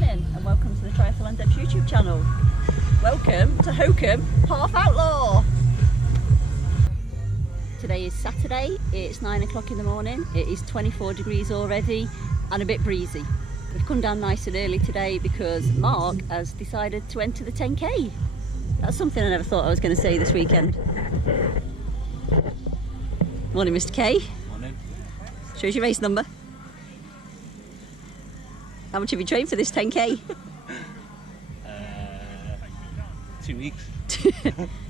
morning and welcome to the Triathlon Devs YouTube channel. Welcome to Holkham Half Outlaw. Today is Saturday, it's 9 o'clock in the morning, it is 24 degrees already and a bit breezy. We've come down nice and early today because Mark has decided to enter the 10k. That's something I never thought I was going to say this weekend. Morning Mr K. Morning. Show us your race number. How much have you trained for this 10k? 2 weeks.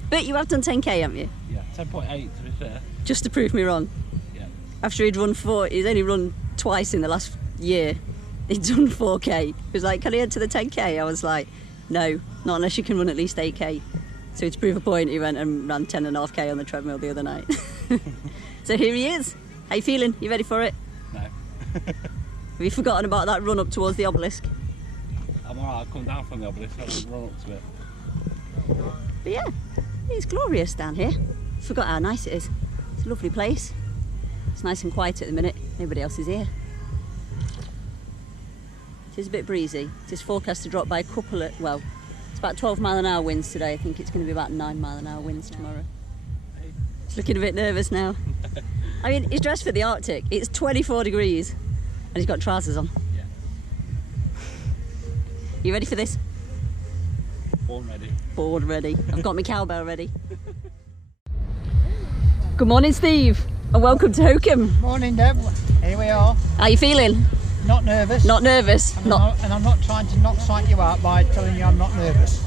But you have done 10k, haven't you? Yeah, 10.8 to be fair. Just to prove me wrong. Yeah. After he'd only run twice in the last year. He'd done 4k. He was like, can I enter the 10k? I was like, no, not unless you can run at least 8k. So to prove a point, he went and ran 10.5k on the treadmill the other night. So here he is. How you feeling? You ready for it? No. Have you forgotten about that run up towards the obelisk? I'm alright, I'll come down from the obelisk, I'll run up to it. But yeah, it's glorious down here. Forgot how nice it is. It's a lovely place. It's nice and quiet at the minute. Nobody else is here. It is a bit breezy. It is forecast to drop by a couple of, well, it's about 12-mile-an-hour winds today. I think it's going to be about 9-mile-an-hour winds tomorrow. He's looking a bit nervous now. I mean, he's dressed for the Arctic. It's 24 degrees and he's got trousers on. Yeah. You ready for this? Born ready. Board ready. I've got my cowbell ready. Good morning, Steve, and welcome to Holkham. Morning, Deb. Here we are. How you feeling? Not nervous. Not nervous? And I'm not trying to not psych you out by telling you I'm not nervous.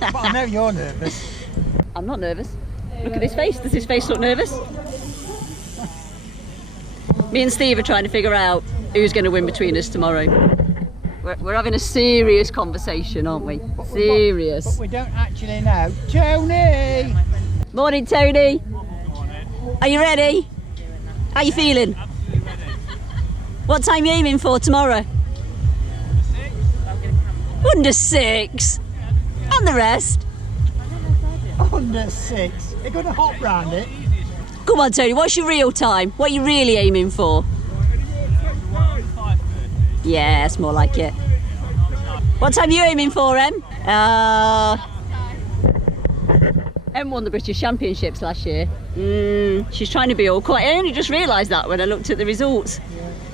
But I know you're nervous. I'm not nervous. Look at his face. Does his face look nervous? Me and Steve are trying to figure out who's going to win between us tomorrow. We're having a serious conversation, aren't we? Serious. But we don't actually know. Tony! Morning, Tony. Morning. Are you ready? How you feeling? Absolutely ready. What time are you aiming for tomorrow? 6. Under 6. And the rest. Under 6. You're going to hop round it. Come on, Tony. What's your real time? What are you really aiming for? 5:30. Yeah, it's more like it. What time are you aiming for, Em? Em won the British Championships last year. She's trying to be all quiet. I only just realised that when I looked at the results.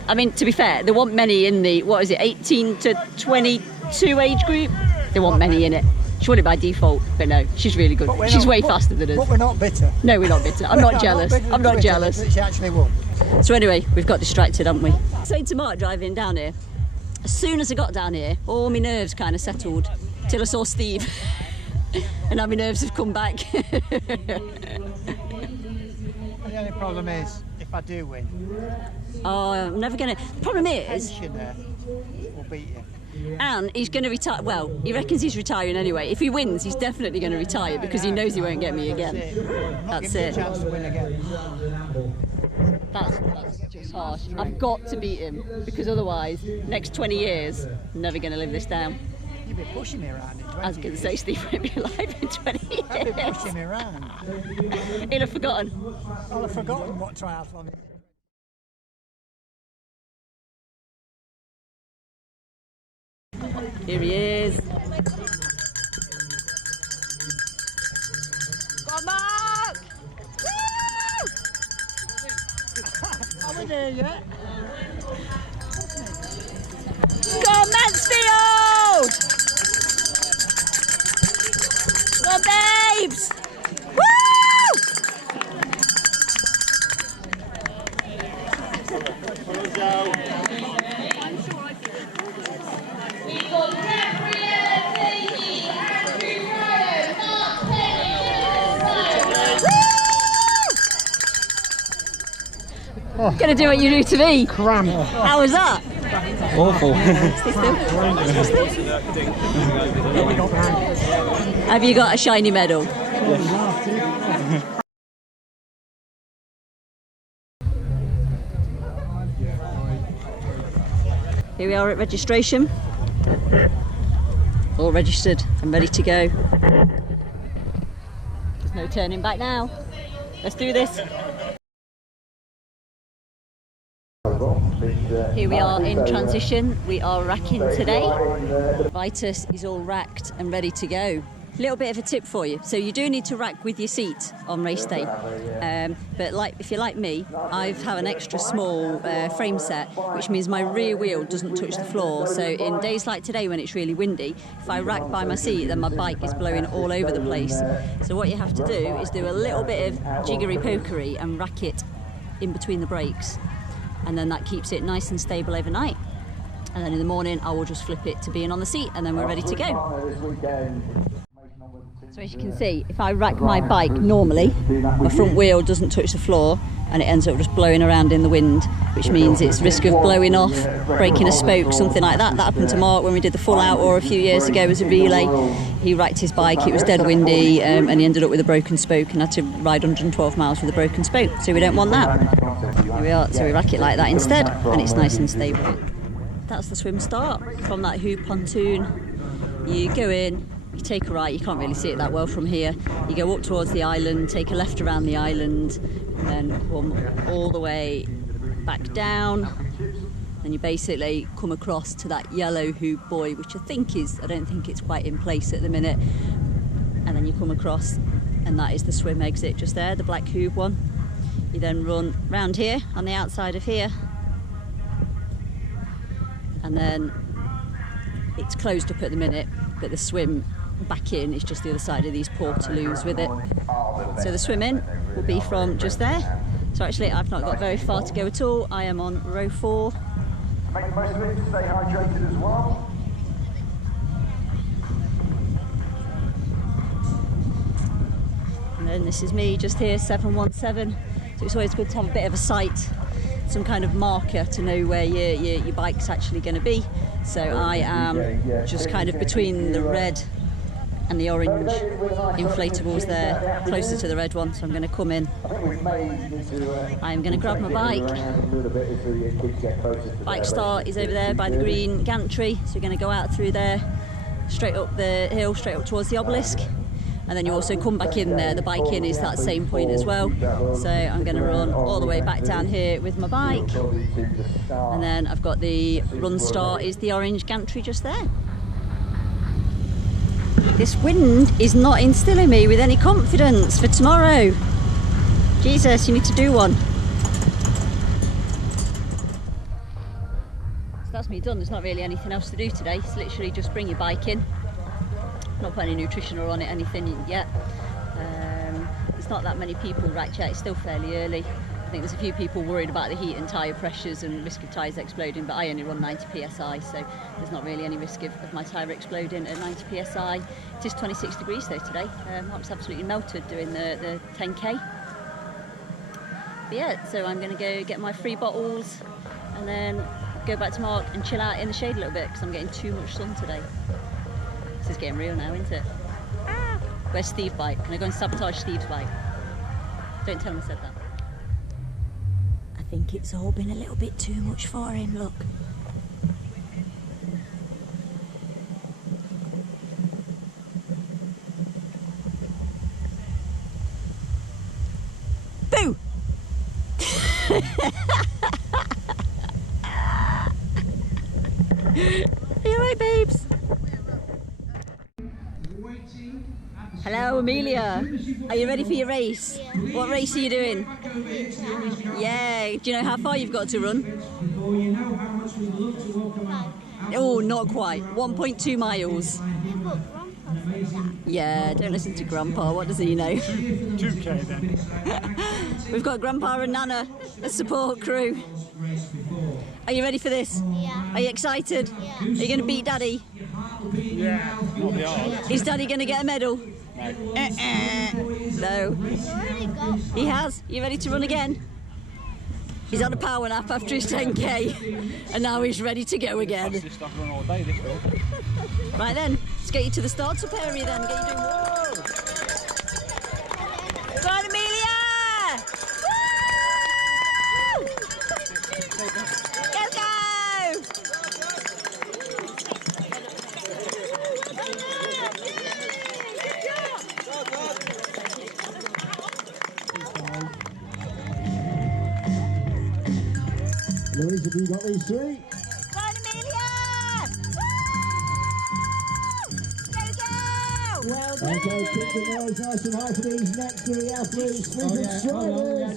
I mean, to be fair, there weren't many in the, 18 to 22 age group? There weren't many in it. She won it by default, but no, she's really good. She's way faster than us. But we're not bitter. No, we're not bitter. I'm not jealous. I'm not jealous. That she actually won. So anyway, we've got distracted, haven't we? Saying to Mark driving down here, as soon as I got down here, all my nerves kind of settled till I saw Steve. And now my nerves have come back. The only problem is, if I do win, Oh, I'm never going to... The problem is, pensioner will beat you. and he's going to retire... Well, he reckons he's retiring anyway. If he wins, he's definitely going to retire because he knows he won't get me again. Not That's giving it. you a chance to win again. That's just harsh. I've got to beat him because otherwise, next 20 years, I'm never going to live this down. You've been pushing me around in 20 I was going to say, years. Steve won't be alive in 20 years. You've been pushing me around. He'll have forgotten. I'll have forgotten what triathlon is. Here he is. Go on, Mark! Are we there yet? Go on, Mansfield! Go on, babes! Gonna do what you do to me. Cramp. How was that? Awful. Stay still. Have you got a shiny medal? Here we are at registration. All registered and ready to go. There's no turning back now. Let's do this. Here we are in transition. We are racking today. Vitus is all racked and ready to go. Little bit of a tip for you. So you do need to rack with your seat on race day. But if you're like me, I have an extra small frame set, which means my rear wheel doesn't touch the floor. So in days like today when it's really windy, if I rack by my seat, then my bike is blowing all over the place. So what you have to do is do a little bit of jiggery pokery and rack it in between the brakes. And then that keeps it nice and stable overnight. And then in the morning, I will just flip it to being on the seat, and then we're ready to go. So as you can see, if I rack my bike normally, my front wheel doesn't touch the floor and it ends up just blowing around in the wind, which means it's risk of blowing off, breaking a spoke, something like that. That happened to Mark when we did the full Outlaw a few years ago as a relay. He racked his bike, it was dead windy, and he ended up with a broken spoke and had to ride 112 miles with a broken spoke, so we don't want that. Here we are, so we rack it like that instead, and it's nice and stable. That's the swim start. From that hoop pontoon, you go in, you take a right, you can't really see it that well from here. You go up towards the island, take a left around the island, and then come all the way back down. Then you basically come across to that yellow hoop buoy, which I don't think it's quite in place at the minute. And then you come across, and that is the swim exit just there, the black hoop one. You then run round here, on the outside of here. And then it's closed up at the minute, but the swim back in is just the other side of these portaloos with it. So the swim in will be from just there. So actually I've not got very far to go at all. I am on row 4. Make the most of it to stay hydrated as well. And then this is me just here, 717. So it's always good to have a bit of a sight, some kind of marker to know where your bike's actually going to be. So I am just kind of between the red and the orange inflatables there, closer to the red one, so I'm going to come in. I'm going to grab my bike. Bike start is over there by the green gantry, so we're going to go out through there, straight up the hill, straight up towards the obelisk. And then you also come back in there, the bike in is that same point as well. So I'm going to run all the way back down here with my bike. And then I've got the run start is the orange gantry just there. This wind is not instilling me with any confidence for tomorrow. Jesus, you need to do one. So that's me done. There's not really anything else to do today. It's literally just bring your bike in. Not put any nutritional on it, anything yet. There's not that many people racked yet. It's still fairly early. I think there's a few people worried about the heat and tyre pressures and risk of tyres exploding, but I only run 90 psi, so there's not really any risk of my tyre exploding at 90 psi. It is 26 degrees though today. Mark's absolutely melted doing the 10k. But yeah, so I'm going to go get my 3 bottles and then go back to Mark and chill out in the shade a little bit because I'm getting too much sun today. This is getting real now, isn't it? Where's Steve's bike? Can I go and sabotage Steve's bike? Don't tell him I said that. I think it's all been a little bit too much for him, look. Boo! Are you alright, babes? Hello, Amelia. Are you ready for your race? Yeah. What race are you doing? Yeah. Do you know how far you've got to run? Oh, not quite. 1.2 miles. Yeah, don't listen to Grandpa. What does he know? 2k then. We've got Grandpa and Nana as support crew. Are you ready for this? Yeah. Are you excited? Yeah. Are you going to beat Daddy? Yeah, not the odds. Is Daddy going to get a medal? No. No. He has. You ready to run again? He's had a power nap after his 10k and now he's ready to go again. Fastest I've run all day this week. Right then, let's get you to the start-up area then. Get you doing. Whoa! Go on, Amelia! Woo! Go, go! There ladies, have you got these three? Go on, Amelia! Woo! Go, go! Well done. Okay, keep the noise nice and high for these next three athletes.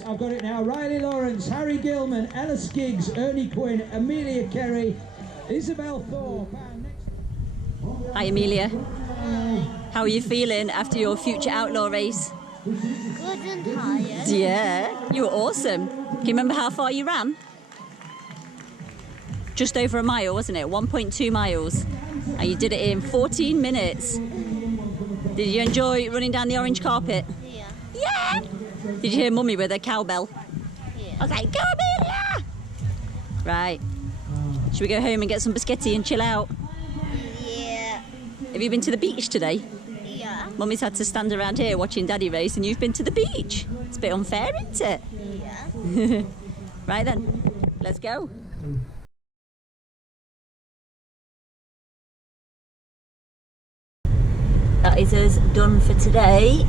I've got it now. Riley Lawrence, Harry Gilman, Ella Skiggs, Ernie Quinn, Amelia Kerry, Isabel Thorpe. Hi, Amelia. How are you feeling after your Future Outlaw race? Good and tired. Yeah, you were awesome. Can you remember how far you ran? Just over a mile, wasn't it? 1.2 miles. And you did it in 14 minutes. Did you enjoy running down the orange carpet? Yeah. Yeah! Did you hear Mummy with her cowbell? Yeah. I was like, go Amelia! Right. Should we go home and get some biscotti and chill out? Yeah. Have you been to the beach today? Yeah. Mummy's had to stand around here watching Daddy race and you've been to the beach. It's a bit unfair, isn't it? Yeah. Right then, let's go. That is us done for today.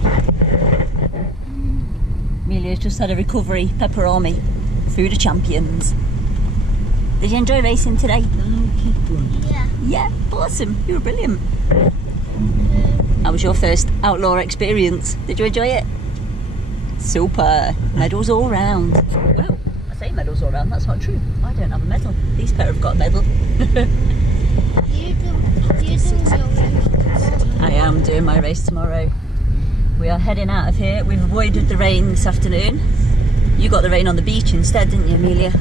Amelia's just had a recovery pepperoni. Food of champions. Did you enjoy racing today? Yeah. Yeah, awesome. You were brilliant. How was your first outlaw experience? Did you enjoy it? Super. Medals all round. Well, I say medals all round, that's not true. I don't have a medal. These pair have got a medal. I am doing my race tomorrow. We are heading out of here. We've avoided the rain this afternoon. You got the rain on the beach instead, didn't you, Amelia?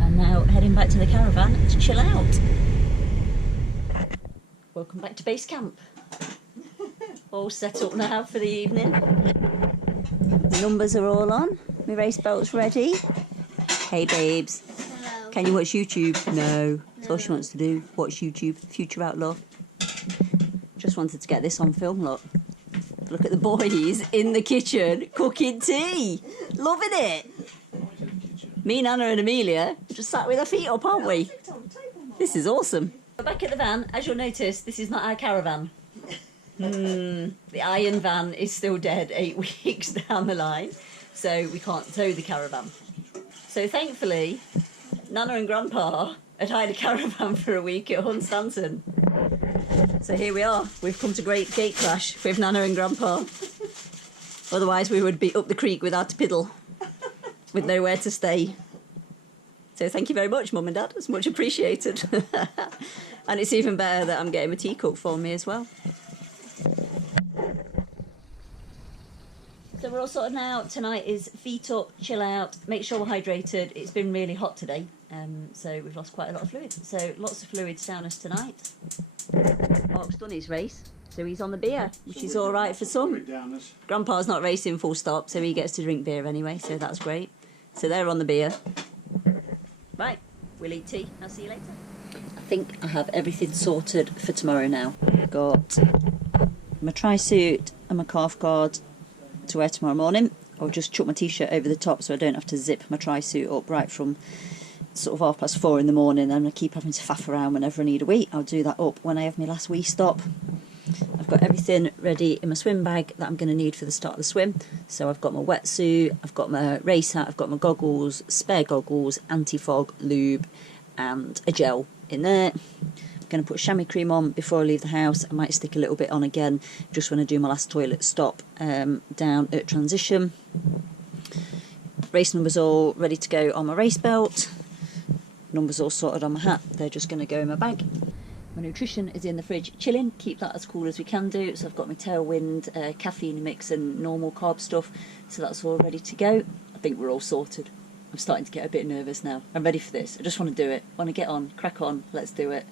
And now heading back to the caravan to chill out. Welcome back to base camp. All set up now for the evening. The numbers are all on. My race belt's ready. Hey babes. Hello. Can you watch YouTube? No. That's all she wants to do. Watch YouTube. Future Outlaw. Just wanted to get this on film, look. Look at the boys in the kitchen cooking tea. Loving it. Me, Nana and Amelia just sat with our feet up, aren't we? This is awesome. We're back at the van. As you'll notice, this is not our caravan. The iron van is still dead 8 weeks down the line, so we can't tow the caravan. So thankfully, Nana and Grandpa had hired a caravan for a week at Hunstanton. So here we are. We've come to great gate crash with Nana and Grandpa. Otherwise we would be up the creek without a piddle, with nowhere to stay. So thank you very much, Mum and Dad. It's much appreciated. And it's even better that I'm getting a teacup for me as well. So we're all sorted now. Tonight is feet up, chill out, make sure we're hydrated. It's been really hot today, so we've lost quite a lot of fluid. So lots of fluids down us tonight. Mark's done his race, so he's on the beer, which is all right for some. Grandpa's not racing full stop, so he gets to drink beer anyway, so that's great. So they're on the beer. Right, we'll eat tea. I'll see you later. I think I have everything sorted for tomorrow now. Got my tri-suit and my calf guard to wear tomorrow morning. I'll just chuck my t-shirt over the top so I don't have to zip my tri-suit up right from sort of 4:30 in the morning, and I keep having to faff around whenever I need a wee. I'll do that up when I have my last wee stop. I've got everything ready in my swim bag that I'm going to need for the start of the swim. So I've got my wetsuit, I've got my race hat, I've got my goggles, spare goggles, anti-fog, lube and a gel in there. I'm going to put chamois cream on before I leave the house. I might stick a little bit on again just when I do my last toilet stop down at transition. Race numbers all ready to go on my race belt. Numbers all sorted on my hat. They're just going to go in my bag. My nutrition is in the fridge chilling. Keep that as cool as we can do. So I've got my Tailwind caffeine mix and normal carb stuff. So that's all ready to go. I think we're all sorted. I'm starting to get a bit nervous now. I'm ready for this. I just want to do it. I want to get on, crack on. Let's do it.